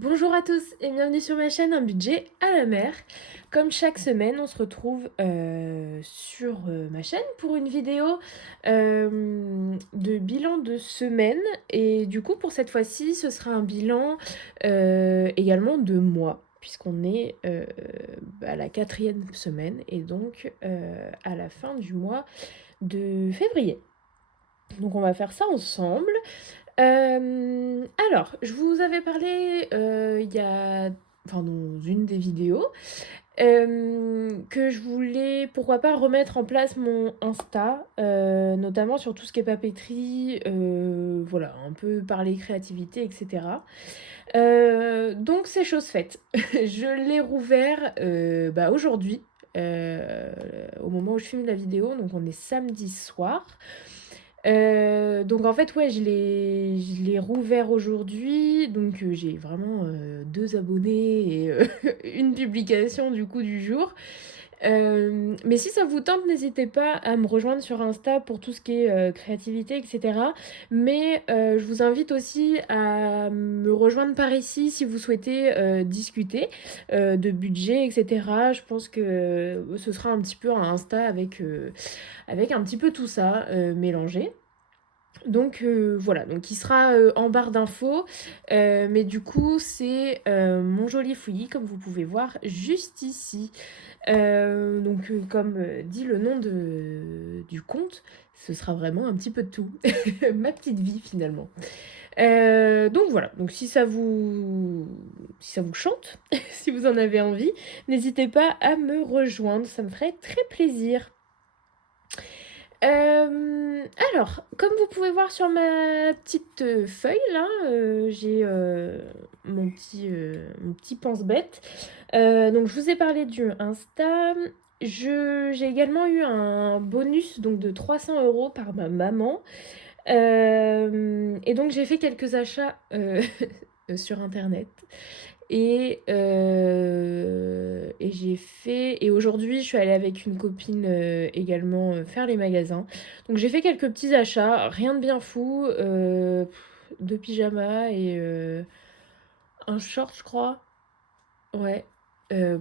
Bonjour à tous et bienvenue sur ma chaîne Un budget à la mer. Comme chaque semaine, on se retrouve sur ma chaîne pour une vidéo de bilan de semaine. Et du coup, pour cette fois-ci, ce sera un bilan également de mois, puisqu'on est à la 4e semaine et donc à la fin du mois de février. Donc on va faire ça ensemble. Alors, je vous avais parlé, il y a enfin dans une des vidéos, que je voulais pourquoi pas remettre en place mon Insta, notamment sur tout ce qui est papeterie, voilà, un peu parler créativité et cetera. Donc c'est chose faite. Je l'ai rouvert, aujourd'hui, au moment où je filme la vidéo, donc on est samedi soir. Donc en fait, ouais, je l'ai rouvert aujourd'hui, donc j'ai vraiment, 2 abonnés et une publication du coup du jour. Mais si ça vous tente, n'hésitez pas à me rejoindre sur Insta pour tout ce qui est, créativité et cetera. Mais je vous invite aussi à me rejoindre par ici si vous souhaitez, discuter, de budget et cetera. Je pense que, ce sera un petit peu un Insta avec un petit peu tout ça, mélangé. Donc voilà, donc il sera en barre d'infos, mais du coup c'est mon joli fouillis comme vous pouvez voir juste ici. Donc comme dit le nom du compte, ce sera vraiment un petit peu de tout, ma petite vie finalement. Donc voilà, donc si ça vous chante, si vous en avez envie, n'hésitez pas à me rejoindre, ça me ferait très plaisir. Alors, comme vous pouvez voir sur ma petite feuille là, j'ai mon petit pense-bête. Donc, je vous ai parlé du Insta. J'ai également eu un bonus donc, de 300 € par ma maman. Et donc, j'ai fait quelques achats sur Internet. Et aujourd'hui, je suis allée avec une copine également faire les magasins. Donc j'ai fait quelques petits achats, rien de bien fou, 2 pyjamas et un short, je crois. Ouais,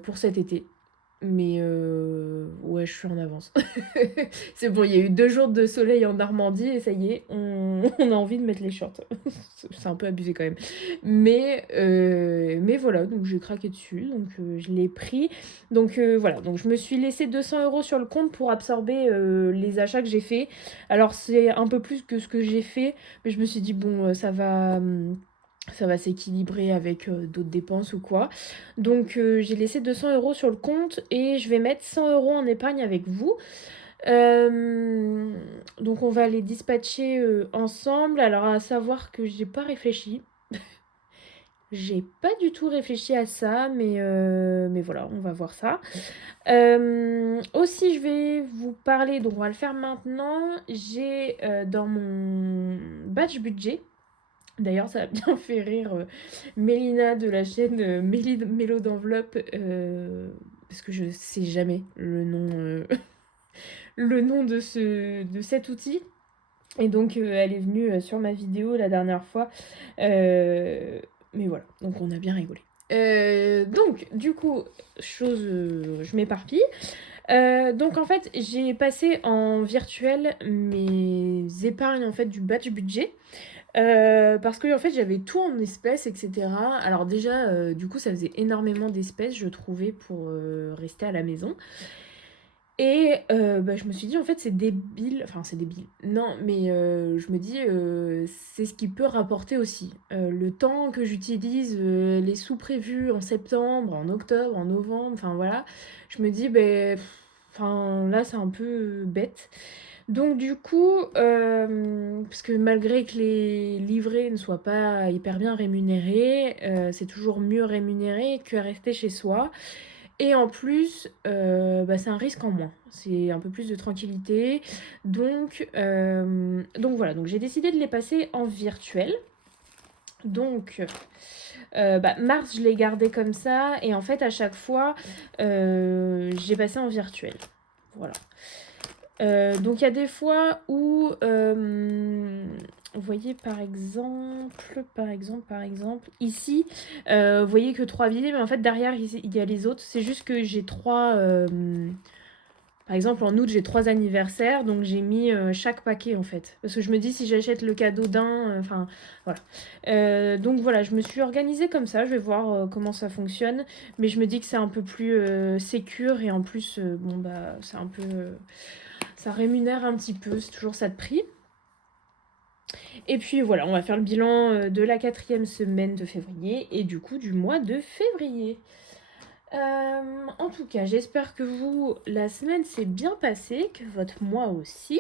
pour cet été. Mais ouais, je suis en avance. C'est bon, il y a eu 2 jours de soleil en Normandie et ça y est, on a envie de mettre les shorts. C'est un peu abusé quand même. Mais voilà, donc j'ai craqué dessus, donc je l'ai pris. Donc voilà, donc je me suis laissé 200 € sur le compte pour absorber les achats que j'ai faits. Alors c'est un peu plus que ce que j'ai fait, mais je me suis dit, bon, ça va s'équilibrer avec d'autres dépenses ou quoi. Donc j'ai laissé 200 € sur le compte et je vais mettre 100 € en épargne avec vous. Donc on va les dispatcher ensemble. Alors à savoir que j'ai pas réfléchi. J'ai pas du tout réfléchi à ça, mais voilà, on va voir ça. Aussi, je vais vous parler, donc on va le faire maintenant. J'ai dans mon badge budget, d'ailleurs, ça a bien fait rire Mélina de la chaîne Mélo d'enveloppe, parce que je sais jamais le nom, le nom de cet outil. Et donc, elle est venue sur ma vidéo la dernière fois. Mais voilà, donc on a bien rigolé. Donc, du coup, je m'éparpille. Donc en fait, j'ai passé en virtuel mes épargnes en fait du batch budget. Parce que en fait, j'avais tout en espèces, etc. Alors déjà, du coup, ça faisait énormément d'espèces, je trouvais, pour rester à la maison. Et je me suis dit, en fait, c'est débile. Enfin, c'est débile. Non, mais je me dis, c'est ce qui peut rapporter aussi. Le temps que j'utilise, les sous prévus en septembre, en octobre, en novembre, enfin voilà. Je me dis, enfin, là, c'est un peu bête. Donc du coup, parce que malgré que les livrets ne soient pas hyper bien rémunérés, c'est toujours mieux rémunéré que rester chez soi. Et en plus, c'est un risque en moins. C'est un peu plus de tranquillité. Donc voilà, donc j'ai décidé de les passer en virtuel. Donc mars, je l'ai gardé comme ça. Et en fait, à chaque fois, j'ai passé en virtuel. Voilà. Donc il y a des fois où, vous voyez par exemple, ici, vous voyez que 3 billets, mais en fait derrière il y a les autres. C'est juste que j'ai 3, par exemple en août j'ai 3 anniversaires, donc j'ai mis chaque paquet en fait. Parce que je me dis si j'achète le cadeau d'un, enfin voilà. Donc voilà, je me suis organisée comme ça, je vais voir comment ça fonctionne. Mais je me dis que c'est un peu plus sécure et en plus, bon bah c'est un peu... ça rémunère un petit peu, c'est toujours ça de prix. Et puis voilà, on va faire le bilan de la 4e semaine de février et du coup du mois de février. En tout cas, j'espère que vous, la semaine s'est bien passée, que votre mois aussi.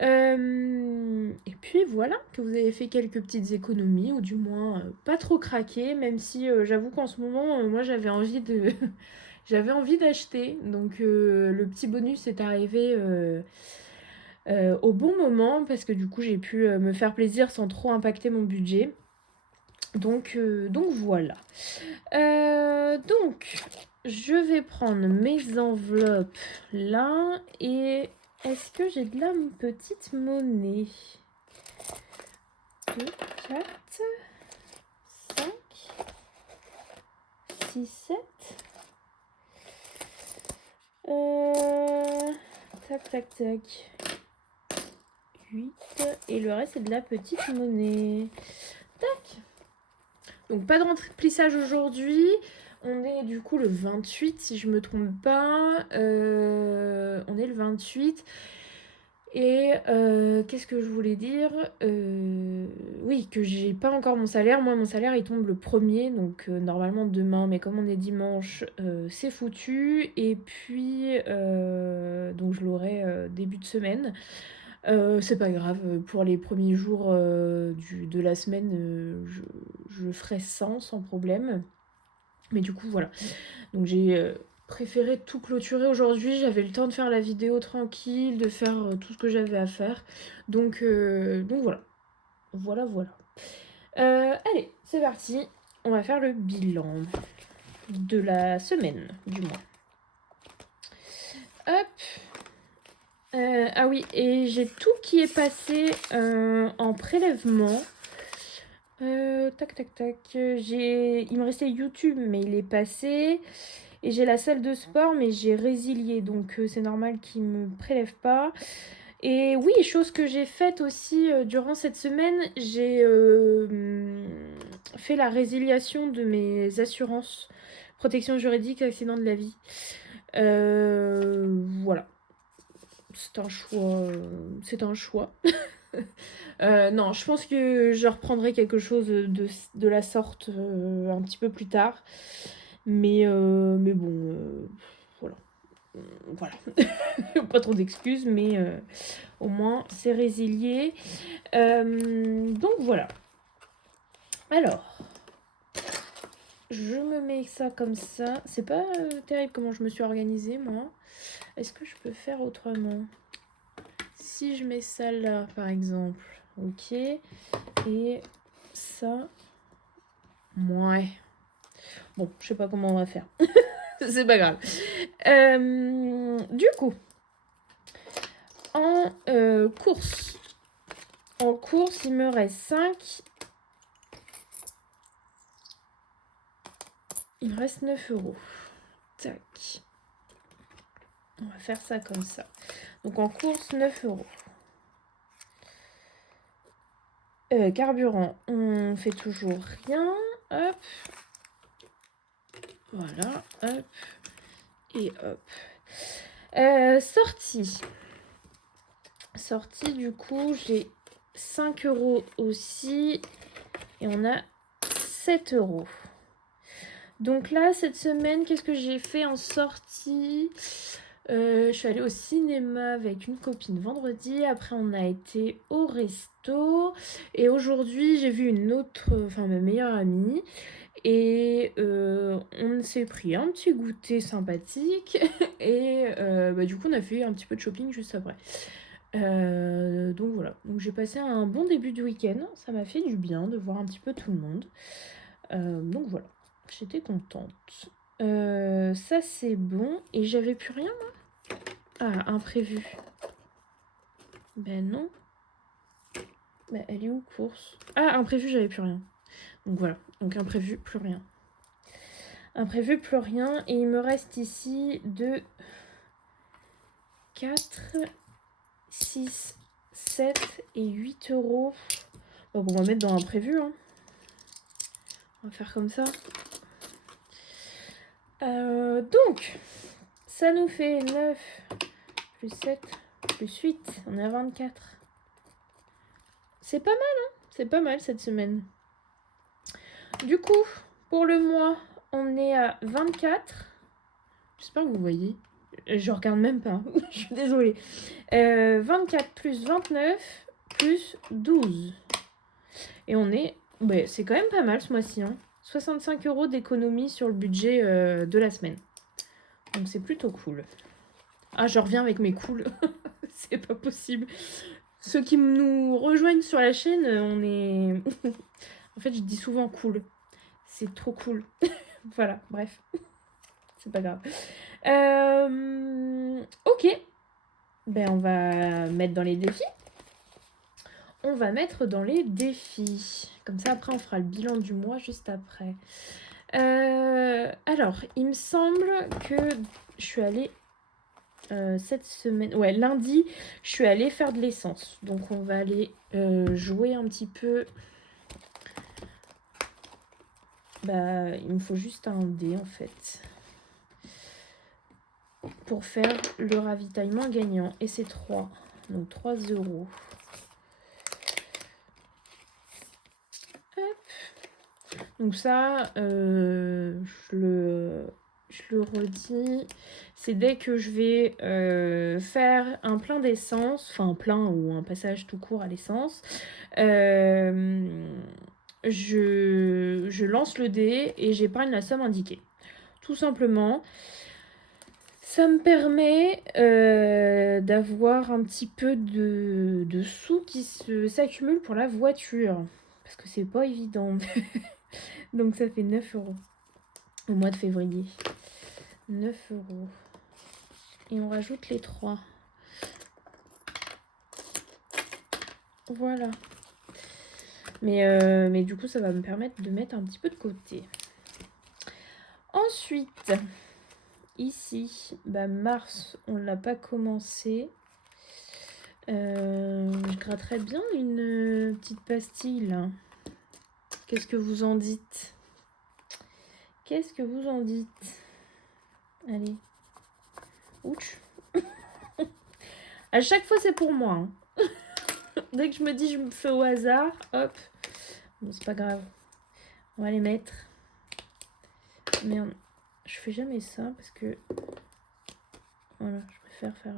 Et puis voilà, que vous avez fait quelques petites économies, ou du moins pas trop craqué, même si j'avoue qu'en ce moment, moi j'avais envie de... j'avais envie d'acheter. Donc le petit bonus est arrivé au bon moment, parce que du coup j'ai pu me faire plaisir sans trop impacter mon budget. Donc voilà. Donc, je vais prendre mes enveloppes là. Et est-ce que j'ai de la petite monnaie? 2, 4, 5, 6, 7. Tac, tac, tac. 8. Et le reste, c'est de la petite monnaie. Tac. Donc, pas de remplissage aujourd'hui. On est du coup le 28, si je me trompe pas. On est le 28. Et qu'est-ce que je voulais dire? Oui, que j'ai pas encore mon salaire. Moi, mon salaire, il tombe le 1er, donc normalement demain. Mais comme on est dimanche, c'est foutu. Et puis, donc je l'aurai début de semaine. C'est pas grave, pour les premiers jours de la semaine, je ferai sans problème. Mais du coup, voilà. Donc j'ai préféré tout clôturer aujourd'hui. J'avais le temps de faire la vidéo tranquille, de faire tout ce que j'avais à faire. Donc voilà. Voilà. Allez, c'est parti. On va faire le bilan de la semaine, du mois. Hop. Ah oui, et j'ai tout qui est passé en prélèvement. Tac. Il me restait YouTube, mais il est passé. Et j'ai la salle de sport, mais j'ai résilié, donc c'est normal qu'il ne me prélève pas. Et oui, chose que j'ai faite aussi durant cette semaine, j'ai fait la résiliation de mes assurances, protection juridique, accident de la vie. Voilà. C'est un choix. Non, je pense que je reprendrai quelque chose de la sorte un petit peu plus tard. Mais bon, voilà. Pas trop d'excuses, mais au moins c'est résilié. Donc voilà. Alors, je me mets ça comme ça. C'est pas terrible comment je me suis organisée, moi. Est-ce que je peux faire autrement? Si je mets ça là, par exemple. Ok. Et ça... Ouais. Bon, je sais pas comment on va faire. C'est pas grave. Du coup, en course. En course, il me reste 5. Il me reste 9 €. Tac. On va faire ça comme ça. Donc en course, 9 €. Carburant, on fait toujours rien. Hop. Voilà. Hop. Et hop. Sortie, du coup, j'ai 5 € aussi. Et on a 7 €. Donc là, cette semaine, qu'est-ce que j'ai fait en sortie? Je suis allée au cinéma avec une copine vendredi. Après, on a été au resto. Et aujourd'hui, j'ai vu ma meilleure amie. Et on s'est pris un petit goûter sympathique. Et du coup, on a fait un petit peu de shopping juste après. Donc voilà. Donc j'ai passé un bon début de week-end. Ça m'a fait du bien de voir un petit peu tout le monde. Donc voilà. J'étais contente. Ça, c'est bon. Et j'avais plus rien, moi? Ah, imprévu. Ben non. Ben elle est où, course? Ah, imprévu, j'avais plus rien. Donc voilà, donc imprévu, plus rien. Imprévu, plus rien. Et il me reste ici 2, 4, 6, 7 et 8 euros. Donc on va mettre dans imprévu. Hein. On va faire comme ça. Donc, ça nous fait 9 plus 7 plus 8. On est à 24. C'est pas mal, hein? C'est pas mal cette semaine. Du coup, pour le mois, on est à 24. J'espère que vous voyez. Je regarde même pas. Je suis désolée. 24 plus 29 plus 12. Et on est... Ouais, c'est quand même pas mal ce mois-ci. Hein. 65 euros d'économie sur le budget de la semaine. Donc c'est plutôt cool. Ah, je reviens avec mes cools. C'est pas possible. Ceux qui nous rejoignent sur la chaîne, on est... En fait, je dis souvent cool. C'est trop cool. Voilà, bref. C'est pas grave. Ok. Ben, on va mettre dans les défis. On va mettre dans les défis. Comme ça, après, on fera le bilan du mois juste après. Alors, il me semble que je suis allée cette semaine... Ouais, lundi, je suis allée faire de l'essence. Donc, on va aller jouer un petit peu... Bah, il me faut juste un dé, en fait. Pour faire le ravitaillement gagnant. Et c'est 3. Donc, 3 euros. Hop. Donc ça, je le redis, c'est dès que je vais faire un plein d'essence, enfin un plein ou un passage tout court à l'essence, je lance le dé et j'épargne la somme indiquée. Tout simplement, ça me permet d'avoir un petit peu de sous qui s'accumulent pour la voiture. Parce que c'est pas évident. Donc ça fait 9 euros au mois de février. 9 euros. Et on rajoute les 3. Voilà. Mais du coup, ça va me permettre de mettre un petit peu de côté. Ensuite, ici, bah mars, on ne l'a pas commencé. Je gratterais bien une petite pastille là. Qu'est-ce que vous en dites? Qu'est-ce que vous en dites? Allez. Ouch. À chaque fois, c'est pour moi. Hein. Dès que je me dis je me fais au hasard, hop. Bon, c'est pas grave. On va les mettre. Merde. Je fais jamais ça parce que... Voilà, je préfère faire...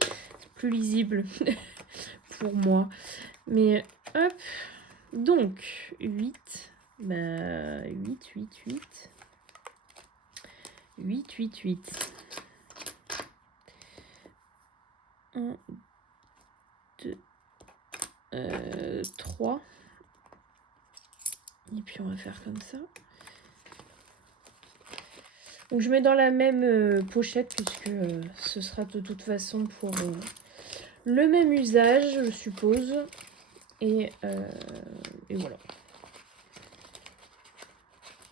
C'est plus lisible pour moi. Mais hop. Donc, 8. Bah, 8, 8, 8. 8, 8, 8. 1, 2, 3. Et puis on va faire comme ça. Donc je mets dans la même pochette puisque ce sera de toute façon pour le même usage, je suppose. Et voilà.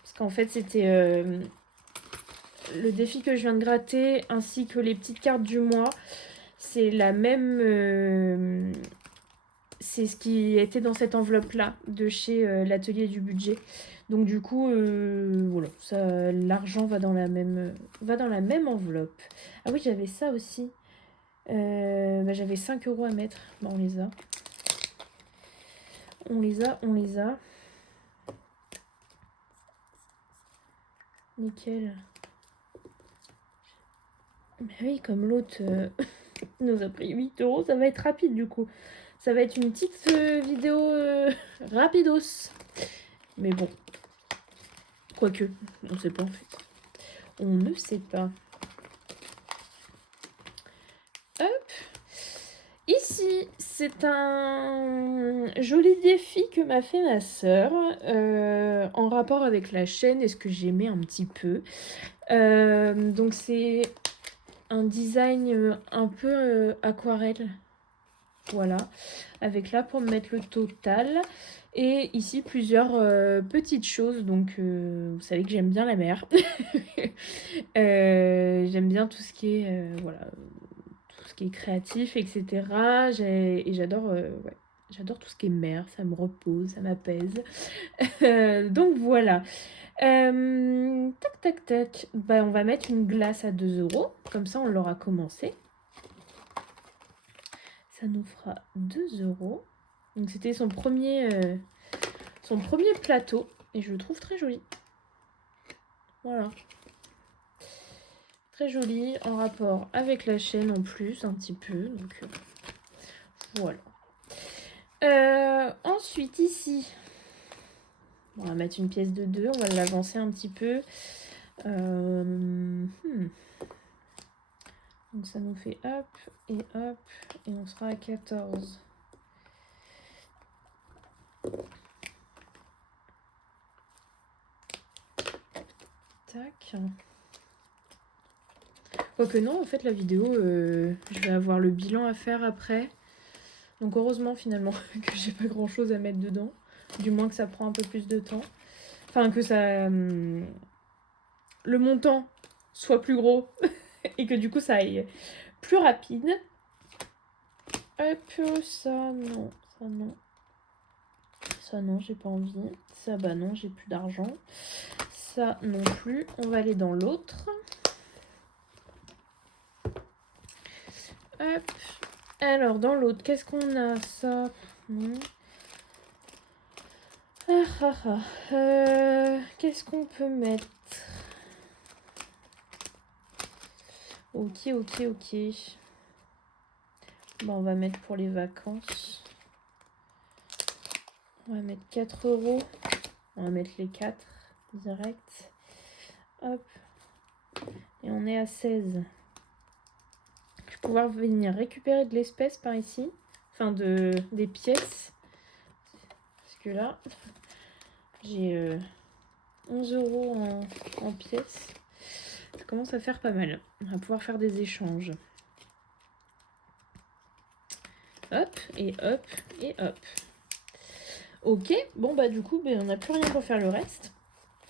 Parce qu'en fait c'était le défi que je viens de gratter ainsi que les petites cartes du mois. C'est la même... c'est ce qui était dans cette enveloppe-là de chez l'atelier du budget. Donc du coup, voilà, l'argent va dans la même enveloppe. Ah oui, j'avais ça aussi. Bah, j'avais 5 euros à mettre. Bah, on les a. On les a. Nickel. Mais oui, comme l'autre nous a pris 8 euros, ça va être rapide du coup. Ça va être une petite vidéo rapidos. Mais bon. Quoique, on ne sait pas en fait. On ne sait pas. Hop. Ici, c'est un joli défi que m'a fait ma sœur en rapport avec la chaîne et ce que j'aimais un petit peu. Donc c'est un design un peu aquarelle. Voilà, avec là pour me mettre le total. Et ici, plusieurs petites choses. Donc, vous savez que j'aime bien la mer. J'aime bien tout ce qui est, voilà, tout ce qui est créatif, etc. Et j'adore ouais, j'adore tout ce qui est mer. Ça me repose, ça m'apaise. Donc, voilà. Tac, tac, tac. Bah, on va mettre une glace à 2 €. Comme ça, on l'aura commencé. Ça nous fera 2 €. Donc, c'était son premier plateau. Et je le trouve très joli. Voilà. Très joli, en rapport avec la chaîne en plus, un petit peu. Donc, voilà. Ensuite, ici, on va mettre une pièce de 2. On va l'avancer un petit peu. Donc, ça nous fait hop, et on sera à 14. Tac. Quoique non, en fait, la vidéo, je vais avoir le bilan à faire après. Donc, heureusement, finalement, que j'ai pas grand-chose à mettre dedans. Du moins que ça prend un peu plus de temps. Enfin, que ça... le montant soit plus gros. Et que du coup, ça aille plus rapide. Hop, ça, non. Ça, non. Ça, non, j'ai pas envie. Ça, bah non, j'ai plus d'argent. Ça, non plus. On va aller dans l'autre. Hop. Alors, dans l'autre, qu'est-ce qu'on a? Ça, non. Qu'est-ce qu'on peut mettre? Ok. Bon, on va mettre pour les vacances. On va mettre 4 €. On va mettre les 4 direct. Hop. Et on est à 16. Je vais pouvoir venir récupérer de l'espèce par ici. Enfin, des pièces. Parce que là, j'ai 11 € en pièces. Ça commence à faire pas mal. On va pouvoir faire des échanges. Hop, et hop, et hop. Ok, bon bah du coup, on n'a plus rien pour faire le reste.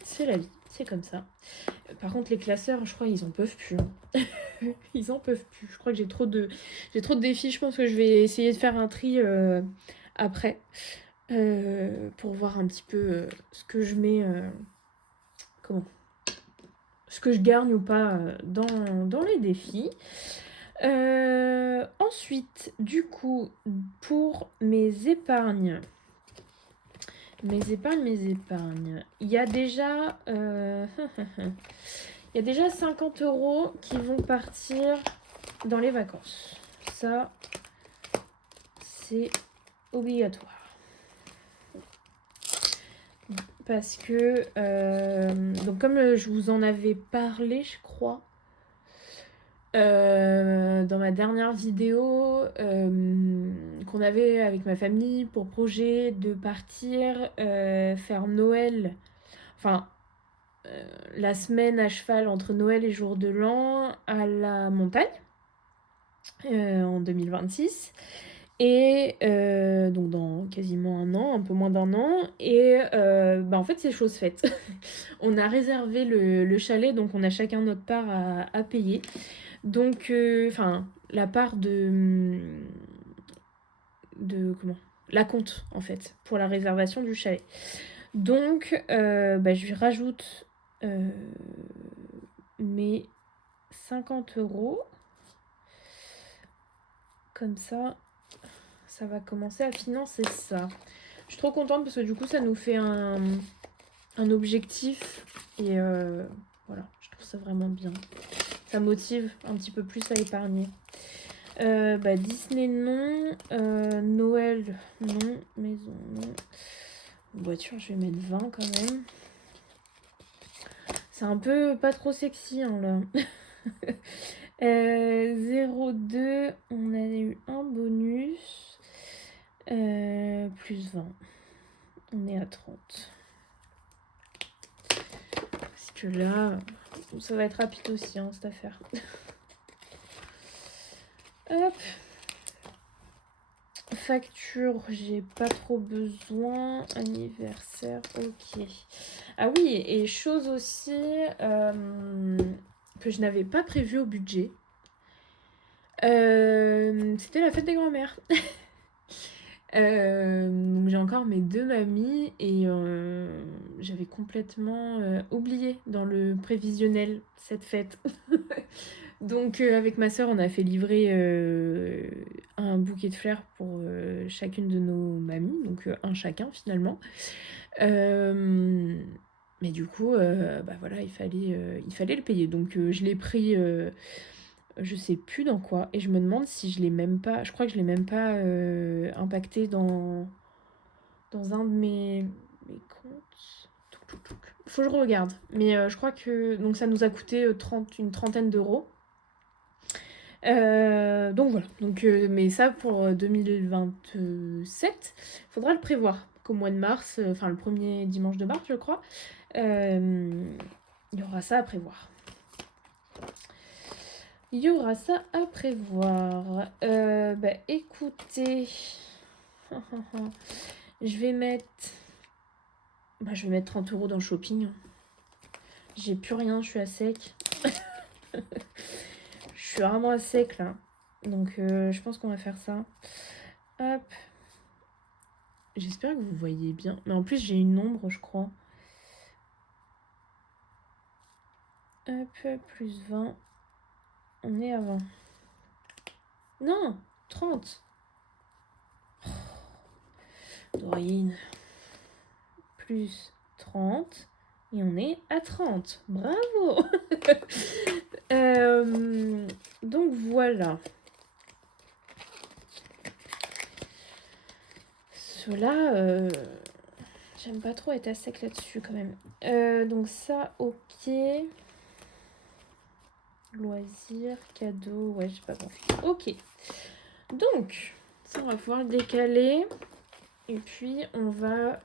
C'est la vie, c'est comme ça. Par contre, les classeurs, je crois, ils en peuvent plus. Hein. Ils en peuvent plus. Je crois que j'ai trop de défis. Je pense que je vais essayer de faire un tri après. Pour voir un petit peu ce que je mets... ce que je gagne ou pas dans les défis. Ensuite, du coup, pour mes épargnes, il y a déjà 50 € qui vont partir dans les vacances. Ça, c'est obligatoire. Parce que, donc comme je vous en avais parlé, je crois, dans ma dernière vidéo, qu'on avait avec ma famille pour projet de partir faire Noël, enfin la semaine à cheval entre Noël et jour de l'an à la montagne en 2026. Et donc dans quasiment un an, un peu moins d'un an. Et en fait, c'est chose faite. On a réservé le chalet, donc on a chacun notre part à payer. Donc, la part de comment? La compte, en fait, pour la réservation du chalet. Donc, je lui rajoute mes 50 €. Comme ça, ça va commencer à financer ça. Je suis trop contente parce que du coup, ça nous fait un objectif. Et voilà, je trouve ça vraiment bien. Ça motive un petit peu plus à épargner. Disney, non. Noël, non. Maison, non. Voiture, je vais mettre 20 quand même. C'est un peu pas trop sexy, hein, là. 0,2, on a eu un bonus. Plus 20. On est à 30. Parce que là, ça va être rapide aussi, hein, cette affaire. Hop. facture, j'ai pas trop besoin. Anniversaire, ok. Ah oui, et chose aussi que je n'avais pas prévu au budget. C'était la fête des grands-mères. Donc j'ai encore mes 2 mamies et j'avais complètement oublié dans le prévisionnel cette fête. Donc avec ma sœur, on a fait livrer un bouquet de fleurs pour chacune de nos mamies, donc un chacun finalement. Mais du coup, bah voilà, il fallait le payer. Donc je l'ai pris, je sais plus dans quoi. Et je me demande si je l'ai même pas. Je crois que je l'ai même pas impacté dans un de mes comptes. Faut que je regarde. Mais je crois que donc ça nous a coûté une trentaine d'euros. Donc voilà. Donc, mais ça pour 2027, faudra le prévoir. Qu'au mois de mars, enfin le premier dimanche de mars, je crois, il y aura ça à prévoir. Il y aura ça à prévoir. Bah écoutez, je vais mettre 30 € dans le shopping. J'ai plus rien, je suis à sec. Je suis vraiment à sec là. Donc je pense qu'on va faire ça. Hop. J'espère que vous voyez bien. Mais en plus j'ai une ombre, je crois. Hop, plus 20. On est à 20. Non, 30. Oh, Dorine. Plus 30. Et on est à 30. Bravo. Donc voilà. Cela, j'aime pas trop être à sec là-dessus quand même. Donc ça, ok. Loisirs, cadeaux, ouais, j'ai pas compris. Ok. Donc, ça, on va pouvoir le décaler. Et puis, on va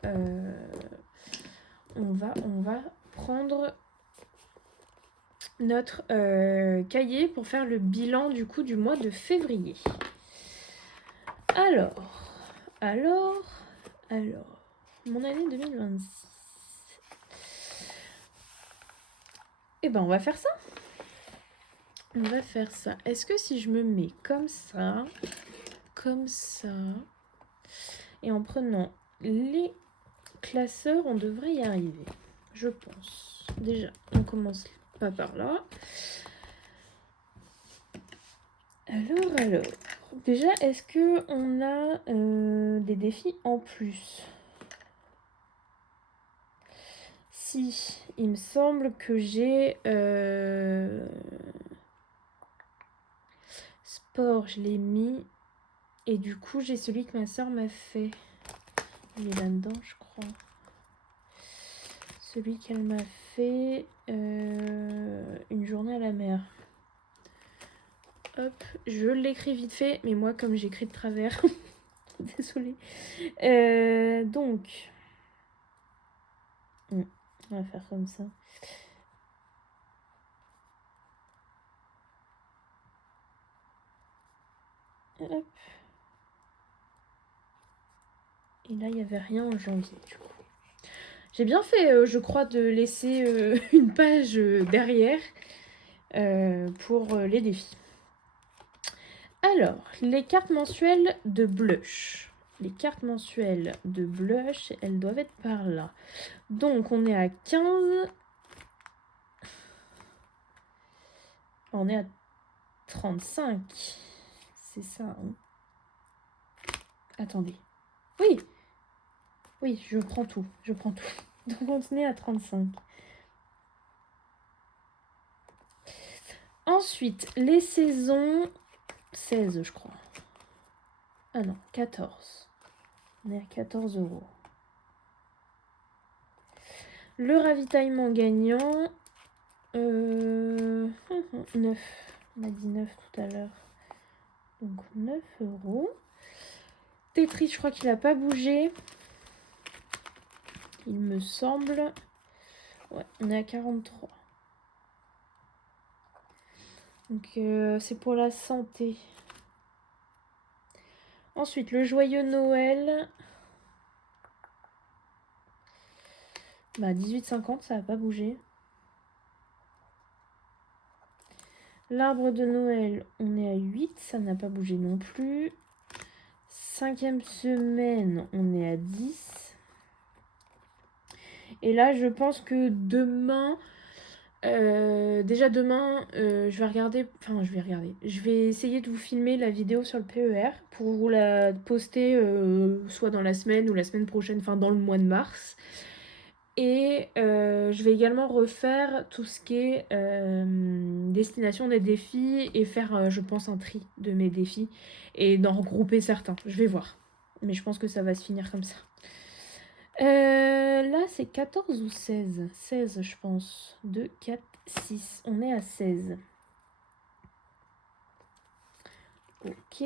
prendre notre cahier pour faire le bilan du coup du mois de février. Alors, mon année 2026. Eh ben, on va faire ça. Est-ce que si je me mets comme ça, et en prenant les classeurs, on devrait y arriver, je pense. Déjà, on commence pas par là. Alors. Déjà, est-ce que on a des défis en plus? Si, il me semble que j'ai sport, je l'ai mis. Et du coup, j'ai celui que ma soeur m'a fait. Il est là-dedans, je crois. Celui qu'elle m'a fait, une journée à la mer. Hop, je l'écris vite fait, mais moi, comme j'écris de travers, désolée. Donc, on va faire comme ça. Hop. Et là, il n'y avait rien en janvier, du coup. J'ai bien fait, je crois, de laisser une page derrière pour les défis. Alors, les cartes mensuelles de blush. Les cartes mensuelles de blush, elles doivent être par là. Donc, on est à 15. On est à 35. C'est ça, hein. Attendez. Oui, je prends tout. Donc, on est à 35. Ensuite, les saisons... 16, je crois. Ah non, 14. On est à 14 €. Le ravitaillement gagnant... 9. On a dit 9 tout à l'heure. Donc 9 €. Tetris, je crois qu'il n'a pas bougé. Il me semble. Ouais, on est à 43. Donc c'est pour la santé. Ensuite, le joyeux Noël. Bah, 18,50, ça n'a pas bougé. L'arbre de Noël, on est à 8, ça n'a pas bougé non plus. 5e semaine, on est à 10. Et là, je pense que demain... déjà demain, je vais regarder... Enfin, je vais essayer de vous filmer la vidéo sur le PER pour vous la poster soit dans la semaine ou la semaine prochaine, enfin dans le mois de mars. Et je vais également refaire tout ce qui est destination des défis et faire, je pense, un tri de mes défis et d'en regrouper certains. Je vais voir. Mais je pense que ça va se finir comme ça. Là, c'est 14 ou 16 16, je pense. 2, 4, 6. On est à 16. Ok.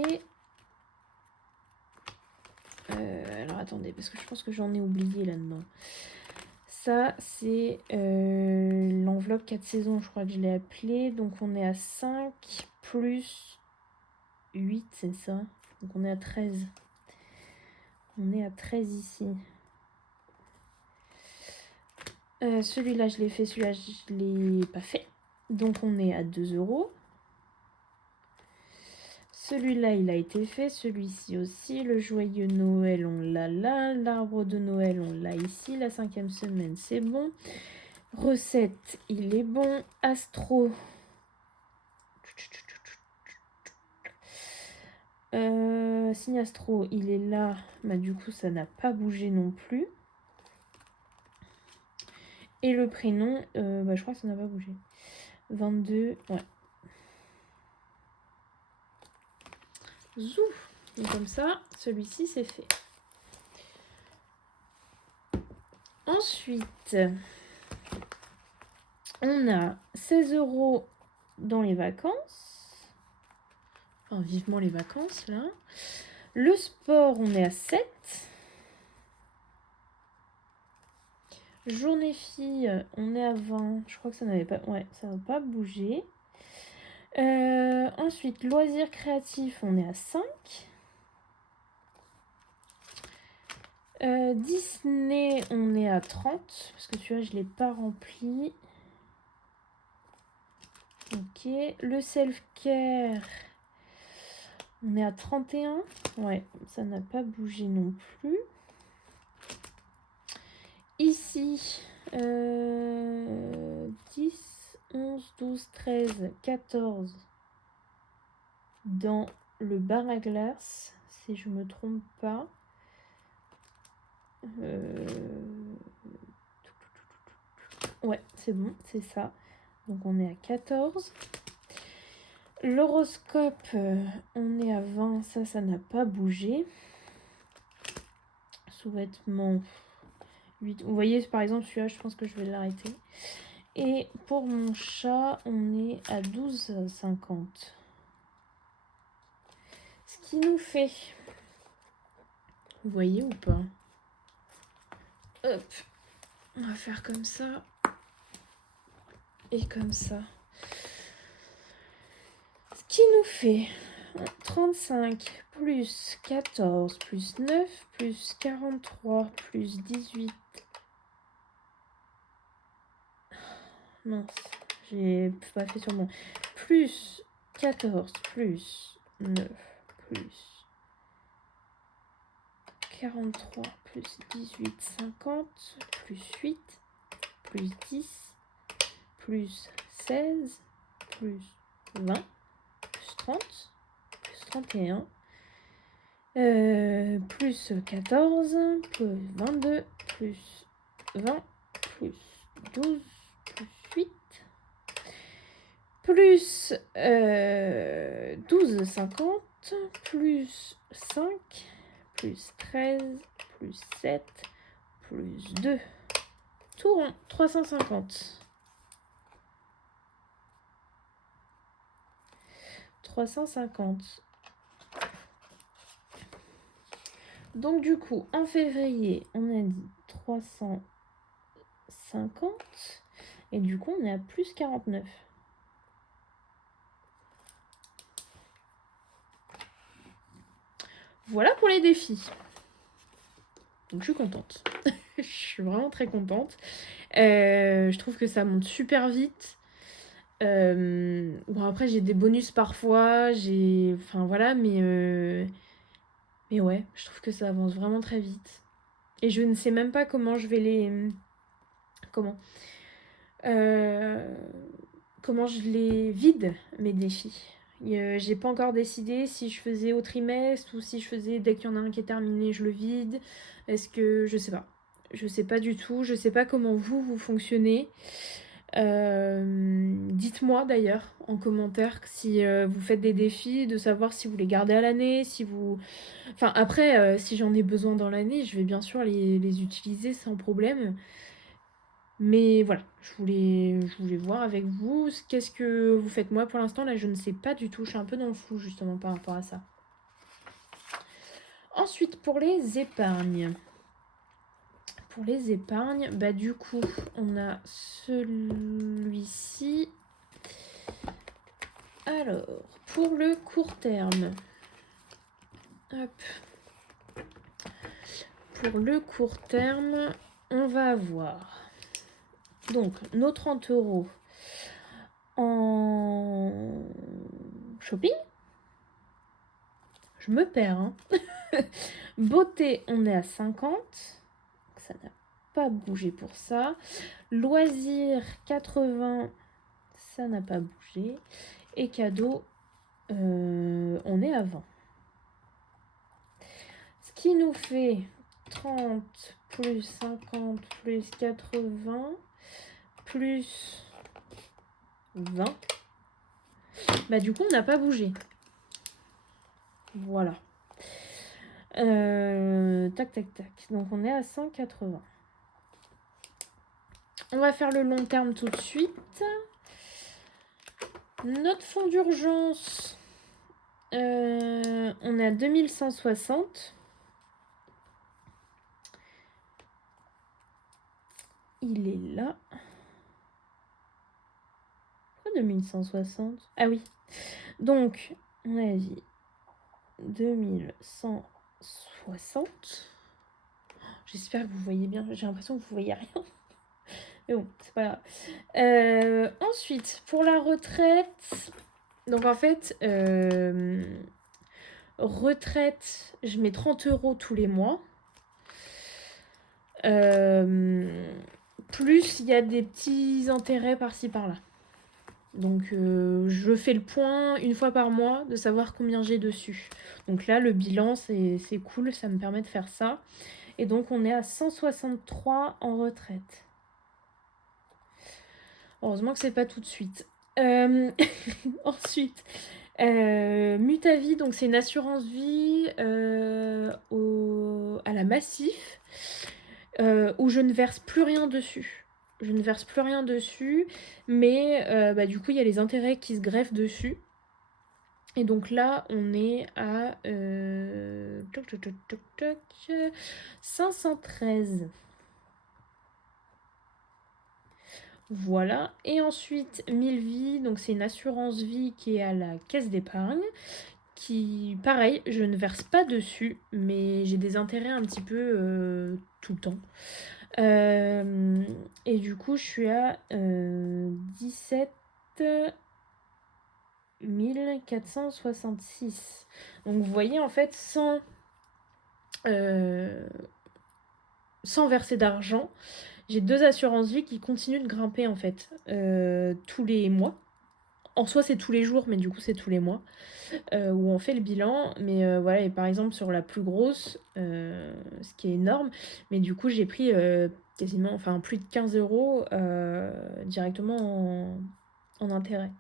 Alors, attendez, parce que je pense que j'en ai oublié là-dedans. Ça, c'est l'enveloppe 4 saisons, je crois que je l'ai appelée. Donc, on est à 5 plus 8, c'est ça. Donc, on est à 13. On est à 13 ici. Celui-là, je l'ai fait. Celui-là, je l'ai pas fait. Donc, on est à 2 euros. Celui-là, il a été fait. Celui-ci aussi. Le joyeux Noël, on l'a là. L'arbre de Noël, on l'a ici. La 5e semaine, c'est bon. Recette, il est bon. Astro. Signe Astro, il est là. Bah, du coup, ça n'a pas bougé non plus. Et le prénom, bah, je crois que ça n'a pas bougé. 22, ouais. Zou. Donc comme ça, celui-ci, c'est fait. Ensuite, on a 16 euros dans les vacances. Enfin, vivement les vacances, là. Le sport, on est à 7. Journée fille, on est à 20. Je crois que ça n'avait pas... Ouais, ça n'a pas bougé. Ensuite, loisirs créatifs, on est à 5. Disney, on est à 30. Parce que celui-là, je ne l'ai pas rempli. Ok. Le self-care, on est à 31. Ouais, ça n'a pas bougé non plus. Ici, 10, 11, 12, 13, 14 dans le bar à glace, si je me trompe pas. Ouais, c'est bon, c'est ça. Donc on est à 14. L'horoscope, on est à 20, ça n'a pas bougé. Sous-vêtements, 8. Vous voyez, par exemple, celui-là, je pense que je vais l'arrêter. Et pour mon chat, on est à 12,50. Ce qui nous fait... Vous voyez ou pas? Hop. On va faire comme ça. Et comme ça. Ce qui nous fait 35 plus 14 plus 9 plus 43 plus 18. Mince, j'ai pas fait sur mon... Plus 14 plus 9 plus 43 plus 18, 50 plus 8 plus 10 plus 16 plus 20 plus 30 plus 31 plus 14 plus 22 plus 20 plus 12 plus 8 plus 12,50 plus 5 plus 13 plus 7 plus 2. Tout rond, 350. 350. Donc du coup, en février, on a dit 350. Et du coup, on est à plus 49. Voilà pour les défis. Donc je suis contente. Je suis vraiment très contente. Je trouve que ça monte super vite. Bon après j'ai des bonus parfois, enfin voilà, mais ouais, je trouve que ça avance vraiment très vite. Et je ne sais même pas comment je vais euh, comment je les vide, mes défis. J'ai pas encore décidé si je faisais au trimestre ou si je faisais dès qu'il y en a un qui est terminé, je le vide. Est-ce que je sais pas. Je sais pas du tout. Je sais pas comment vous fonctionnez. Dites-moi d'ailleurs en commentaire si vous faites des défis, de savoir si vous les gardez à l'année, si vous... Enfin après, si j'en ai besoin dans l'année, je vais bien sûr les utiliser sans problème. Mais voilà, je voulais voir avec vous, qu'est-ce que vous faites. Moi pour l'instant là je ne sais pas du tout, je suis un peu dans le flou justement par rapport à ça. Ensuite pour les épargnes. Pour les épargnes, bah du coup on a celui-ci. Alors, pour le court terme, hop. Pour le court terme, on va avoir donc nos 30 € en shopping. Je me perds, hein. Beauté, on est à 50. Ça n'a pas bougé pour ça. Loisirs, 80. Ça n'a pas bougé. Et cadeaux, on est à 20. Ce qui nous fait 30 plus 50 plus 80 plus 20. Bah du coup, on n'a pas bougé. Voilà. Tac, tac, tac. Donc on est à 180. On va faire le long terme tout de suite. Notre fonds d'urgence, on est à 2160. Il est là. Pourquoi 2160 ? Ah oui. Donc, on a dit 2160. J'espère que vous voyez bien. J'ai l'impression que vous voyez rien. Mais bon, c'est pas grave. Ensuite, pour la retraite. Donc en fait, retraite, je mets 30 € tous les mois. Plus il y a des petits intérêts par-ci par-là. Donc je fais le point une fois par mois de savoir combien j'ai dessus. Donc là le bilan c'est cool, ça me permet de faire ça. Et donc on est à 163 en retraite. Heureusement que c'est pas tout de suite. Ensuite, Mutavie, donc c'est une assurance vie à la Massif où je ne verse plus rien dessus. Je ne verse plus rien dessus, mais bah, du coup, il y a les intérêts qui se greffent dessus. Et donc là, on est à 513. Voilà. Et ensuite, 1000 vies, donc c'est une assurance vie qui est à la caisse d'épargne. Qui, pareil, je ne verse pas dessus, mais j'ai des intérêts un petit peu tout le temps. Et du coup, je suis à 17 466. Donc vous voyez, en fait, sans verser d'argent, j'ai 2 assurances vie qui continuent de grimper, en fait, tous les mois. En soi, c'est tous les jours, mais du coup, c'est tous les mois où on fait le bilan. Mais voilà, et par exemple, sur la plus grosse, ce qui est énorme, mais du coup, j'ai pris quasiment, enfin, plus de 15 € directement en intérêt.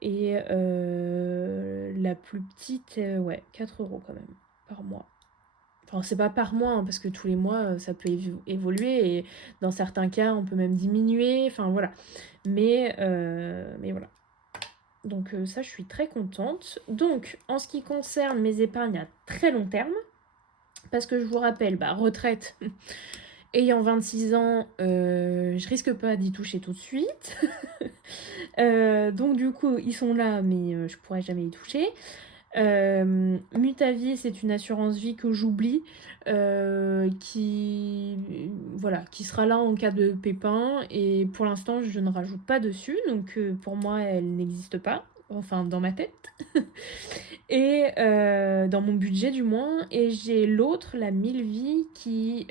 Et la plus petite, ouais, 4 € quand même, par mois. Enfin, c'est pas par mois, hein, parce que tous les mois, ça peut évoluer. Et dans certains cas, on peut même diminuer. Enfin, voilà. Mais voilà. Donc ça, je suis très contente. Donc, en ce qui concerne mes épargnes à très long terme, parce que je vous rappelle, bah, retraite, ayant 26 ans, je risque pas d'y toucher tout de suite. Donc du coup, ils sont là, mais je pourrais jamais y toucher. Nuit-à-vie, c'est une assurance vie que j'oublie, qui sera là en cas de pépin. Et pour l'instant, je ne rajoute pas dessus. Donc pour moi, elle n'existe pas. Enfin, dans ma tête. Et dans mon budget du moins. Et j'ai l'autre, la 1000 vies, qui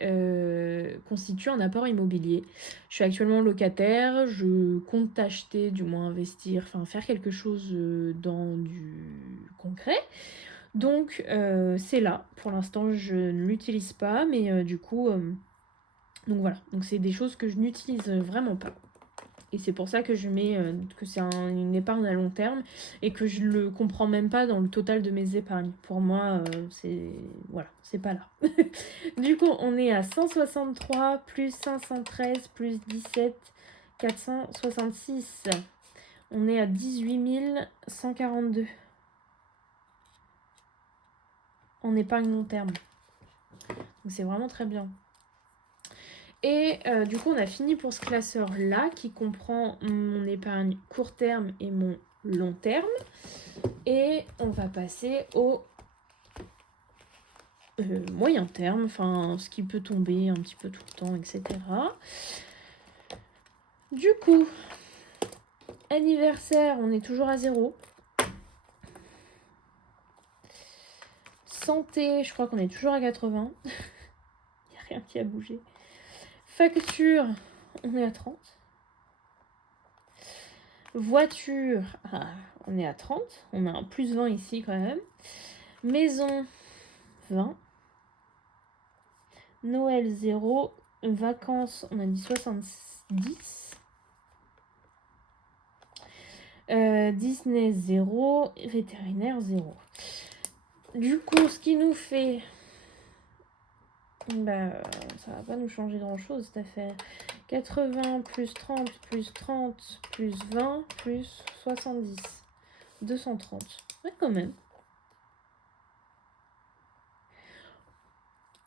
constitue un apport immobilier. Je suis actuellement locataire, je compte acheter, du moins investir, enfin faire quelque chose dans du concret. Donc c'est là, pour l'instant je ne l'utilise pas, mais du coup, donc voilà. Donc c'est des choses que je n'utilise vraiment pas. Et c'est pour ça que je mets que c'est une épargne à long terme et que je le comprends même pas dans le total de mes épargnes. Pour moi, c'est pas là. Du coup, on est à 163 plus 513 plus 17, 466. On est à 18 142 en épargne long terme. Donc c'est vraiment très bien. Et du coup, on a fini pour ce classeur-là qui comprend mon épargne court terme et mon long terme. Et on va passer au moyen terme, enfin ce qui peut tomber un petit peu tout le temps, etc. Du coup, anniversaire, on est toujours à 0. Santé, je crois qu'on est toujours à 80. Il n'y a rien qui a bougé. Facture, on est à 30. Voiture, on est à 30. On a un plus 20 ici quand même. Maison, 20. Noël, 0. Vacances, on a dit 70. Disney, 0. Vétérinaire, 0. Du coup, ce qui nous fait... ça va pas nous changer grand-chose cette affaire. 80 plus 30 plus 30 plus 20 plus 70. 230. Ouais, quand même.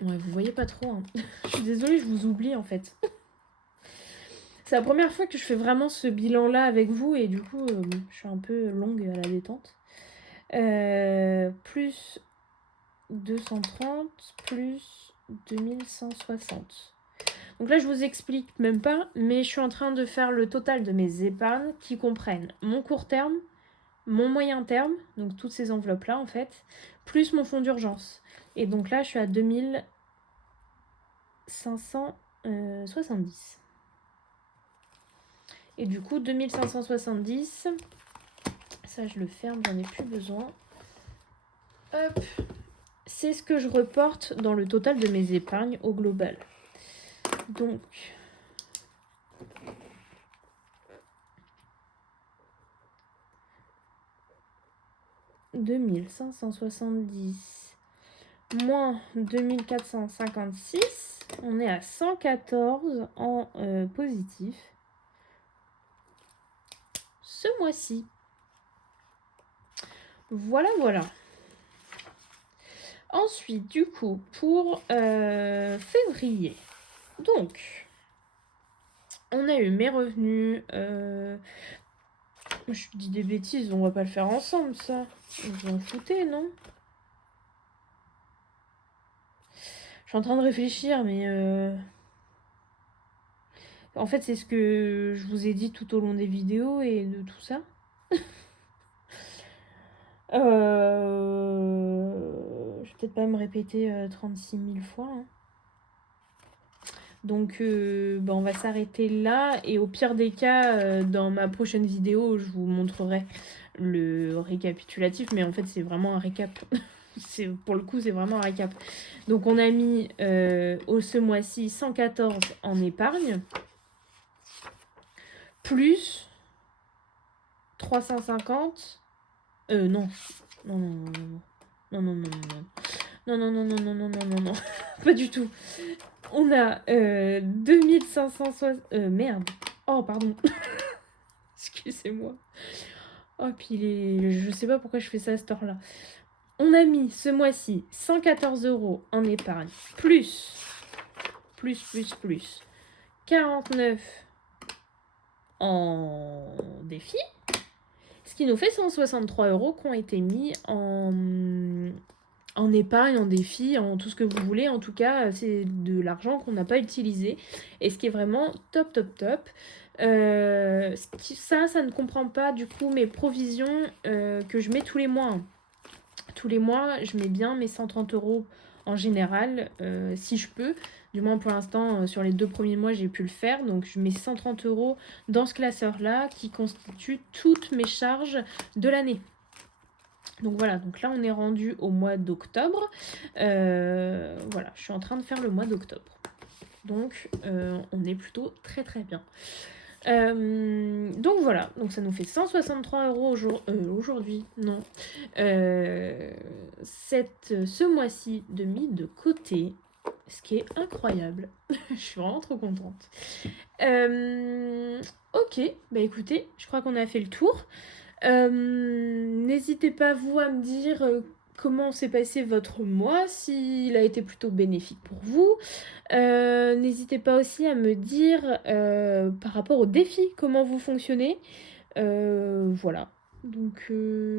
Ouais, vous voyez pas trop. Hein. Je suis désolée, je vous oublie en fait. C'est la première fois que je fais vraiment ce bilan-là avec vous et du coup, je suis un peu longue à la détente. Plus 230 plus 2160. Donc là, je vous explique même pas, mais je suis en train de faire le total de mes épargnes qui comprennent mon court terme, mon moyen terme, donc toutes ces enveloppes-là en fait, plus mon fonds d'urgence. Et donc là, je suis à 2570. Et du coup, 2570, ça je le ferme, j'en ai plus besoin. Hop, c'est ce que je reporte dans le total de mes épargnes au global. Donc, « 2570 moins 2456, on est à 114 en positif ce mois-ci. Voilà, voilà. Ensuite, du coup, pour février, donc, on a eu mes revenus. Je dis des bêtises, on va pas le faire ensemble, ça. Vous en foutez, non? Je suis en train de réfléchir, mais... En fait, c'est ce que je vous ai dit tout au long des vidéos et de tout ça. Je vais peut-être pas me répéter 36 000 fois. Hein. Donc, on va s'arrêter là. Et au pire des cas, dans ma prochaine vidéo, je vous montrerai le récapitulatif. Mais en fait, c'est vraiment un récap. Pour le coup, c'est vraiment un récap. Donc, on a mis ce mois-ci 114 en épargne. Plus 350. Non. Non. Non. Pas du tout. On a 2560... merde. Oh, pardon. Excusez-moi. Oh, puis je sais pas pourquoi je fais ça à cette heure-là. On a mis ce mois-ci 114 € en épargne. Plus 49 en défi. Ce qui nous fait 163 € qui ont été mis en en épargne, en défi, en tout ce que vous voulez. En tout cas, c'est de l'argent qu'on n'a pas utilisé. Et ce qui est vraiment top, top, top. Ça ne comprend pas du coup mes provisions que je mets tous les mois. Tous les mois, je mets bien mes 130 € en général, si je peux. Du moins pour l'instant, sur les 2 premiers mois, j'ai pu le faire. Donc je mets 130 € dans ce classeur-là qui constitue toutes mes charges de l'année. Donc voilà, donc là on est rendu au mois d'octobre. Voilà, je suis en train de faire le mois d'octobre. Donc on est plutôt très très bien. Donc voilà, donc ça nous fait 163 € aujourd'hui, non. Ce mois-ci de mis de côté, ce qui est incroyable. Je suis vraiment trop contente. Ok, bah écoutez, je crois qu'on a fait le tour. N'hésitez pas vous à me dire comment s'est passé votre mois, s'il a été plutôt bénéfique pour vous. N'hésitez pas aussi à me dire par rapport aux défis comment vous fonctionnez. Voilà. Donc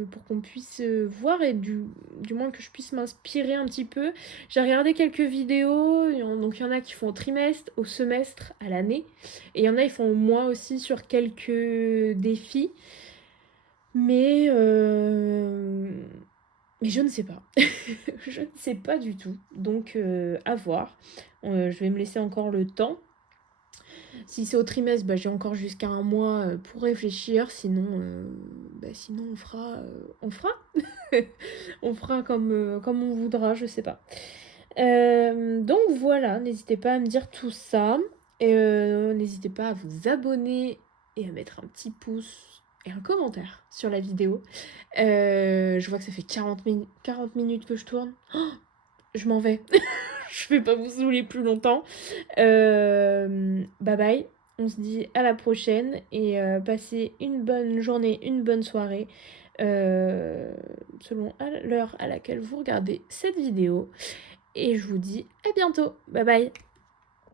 pour qu'on puisse voir et du moins que je puisse m'inspirer un petit peu. J'ai regardé quelques vidéos, donc il y en a qui font au trimestre, au semestre, à l'année. Et il y en a qui font au mois aussi sur quelques défis. Mais je ne sais pas. Je ne sais pas du tout. Donc à voir. Je vais me laisser encore le temps. Si c'est au trimestre, bah, j'ai encore jusqu'à un mois pour réfléchir. Sinon, sinon on fera. On fera. On fera comme on voudra, je sais pas. Donc voilà, n'hésitez pas à me dire tout ça. Et n'hésitez pas à vous abonner et à mettre un petit pouce et un commentaire sur la vidéo. Je vois que ça fait 40 minutes que je tourne. Oh, je m'en vais. Je vais pas vous saouler plus longtemps. Bye bye. On se dit à la prochaine et passez une bonne journée, une bonne soirée. Selon l'heure à laquelle vous regardez cette vidéo. Et je vous dis à bientôt. Bye bye.